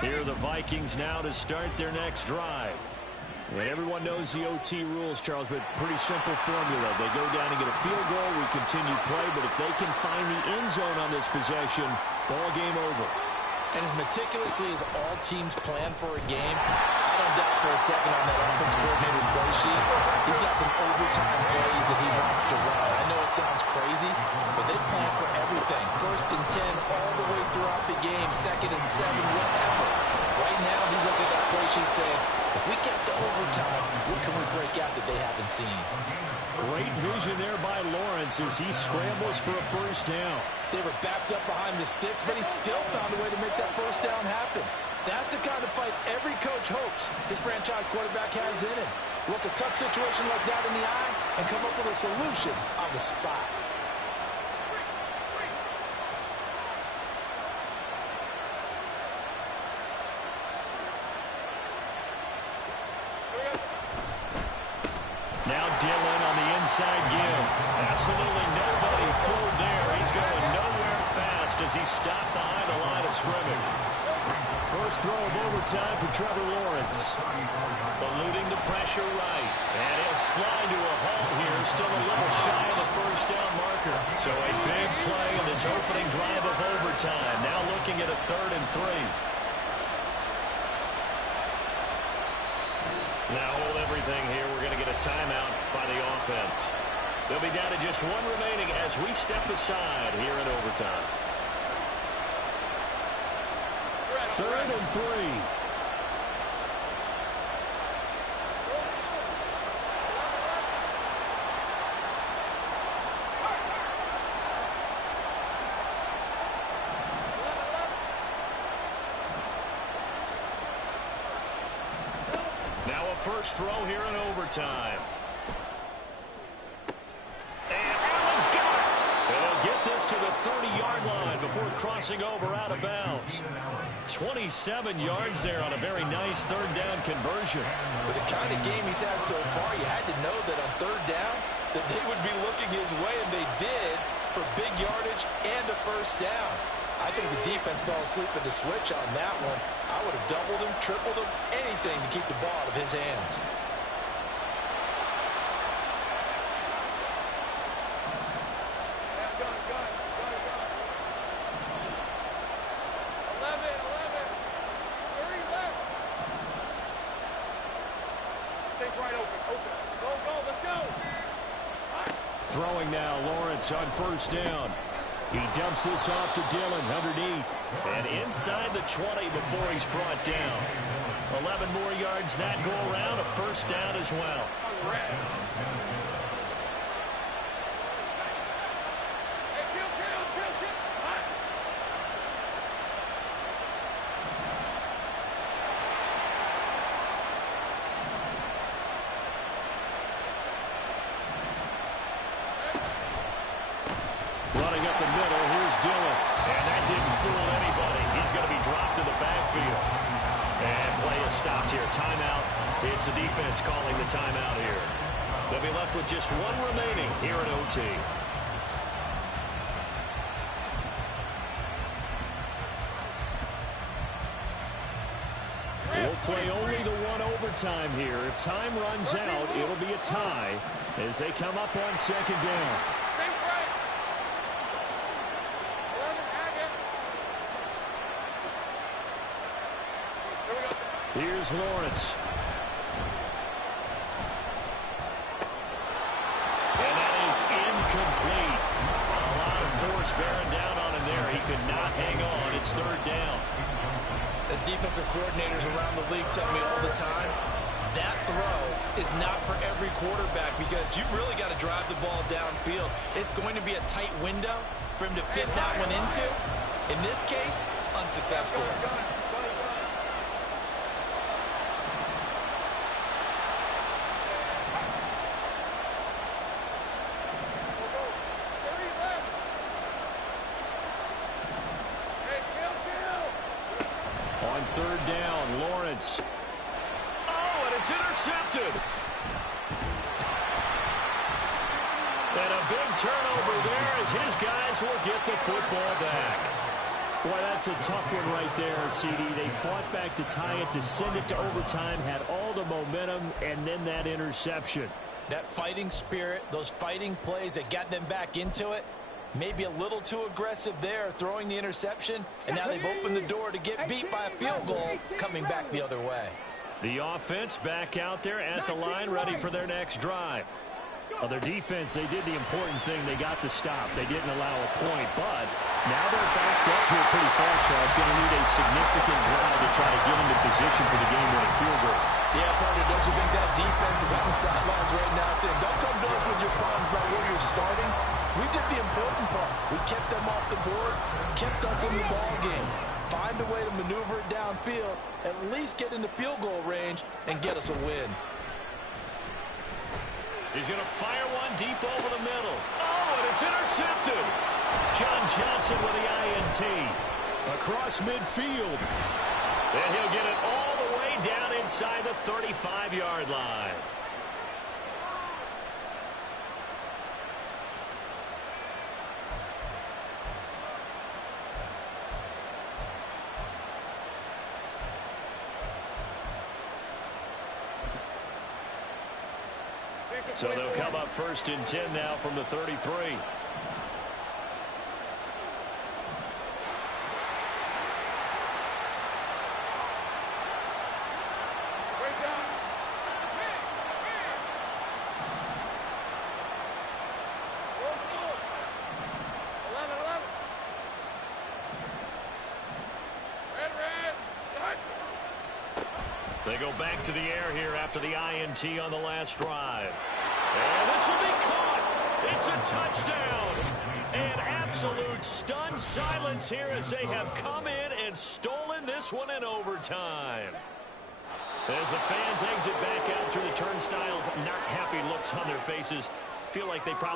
Here are the Vikings now to start their next drive. And everyone knows the OT rules, Charles, but pretty simple formula. They go down and get a field goal, we continue play, but if they can find the end zone on this possession, ball game over. And as meticulously as all teams plan for a game, I don't doubt for a second on that offense coordinator's play sheet, he's got some overtime plays that he wants to run. I know it sounds crazy, but they plan for everything. 1st and 10 all the way throughout the game, 2nd and 7, whatever. Right now, he's looking at that play sheet saying, if we get to overtime, what can we break out that they haven't seen? Great vision there by Lawrence as he scrambles for a first down. They were backed up behind the sticks, but he still found a way to make that first down happen. That's the kind of fight every coach hopes his franchise quarterback has in him. Look a tough situation like that in the eye and come up with a solution on the spot. Now Dillon on the inside give. Absolutely nobody fooled there. He's going nowhere fast as he stopped behind the line of scrimmage. First throw of overtime for Trevor Lawrence. Eluding the pressure right. And he'll slide to a halt here. Still a little shy of the first down marker. So a big play in this opening drive of overtime. Now looking at a 3rd and 3. Now hold everything here. We're going to get a timeout by the offense. They'll be down to just one remaining as we step aside here in overtime. 3rd and 3. Now a first throw here in overtime. And Allen's got it. They'll get this to the 30-yard line before crossing over out of bounds. 27 yards there on a very nice 3rd down conversion. With the kind of game he's had so far, you had to know that on 3rd down that they would be looking his way, and they did, for big yardage and a first down. I think the defense fell asleep at the switch on that one. I would have doubled him, tripled him, anything to keep the ball out of his hands. Throwing now, Lawrence on first down. He dumps this off to Dillon underneath. And inside the 20 before he's brought down. 11 more yards that go around, a first down as well. stopped here. Timeout. It's the defense calling the timeout here. They'll be left with just one remaining here at OT. We'll play only the one overtime here. If time runs out, it'll be a tie as they come up on second down. Here's Lawrence. And that is incomplete. A lot of force bearing down on him there. He could not hang on. It's third down. As defensive coordinators around the league tell me all the time, that throw is not for every quarterback because you've really got to drive the ball downfield. It's going to be a tight window for him to fit that one into. In this case, unsuccessful. On third down, Lawrence. Oh, and it's intercepted. And a big turnover there as his guys will get the football back. Boy, that's a tough one right there, CD. They fought back to tie it, to send it to overtime, had all the momentum, and then that interception. That fighting spirit, those fighting plays that got them back into it, maybe a little too aggressive there, throwing the interception, and now they've opened the door to get beat by a field goal coming back the other way. The offense back out there at the line, ready for their next drive. Their defense, they did the important thing. They got the stop. They didn't allow a point, but now they're backed up here pretty far, Charles. Going to need a significant drive to try to get into position for the game-winning field goal. Yeah, partner, don't you think that defense is on the sidelines right now saying, don't come to us with your problems about where you're starting? We did the important part. We kept them off the board, kept us in the ball game. Find a way to maneuver it downfield, at least get into field goal range, and get us a win. He's going to fire one deep over the middle. Oh, and it's intercepted. John Johnson with the INT. Across midfield. And he'll get it all the way down inside the 35-yard line. So they'll come up first and 10 now from the 33. They go back to the air here after the INT on the last drive. And this will be caught. It's a touchdown. And absolute stunned silence here as they have come in and stolen this one in overtime. As the fans exit back out through the turnstiles, not happy looks on their faces. Feel like they probably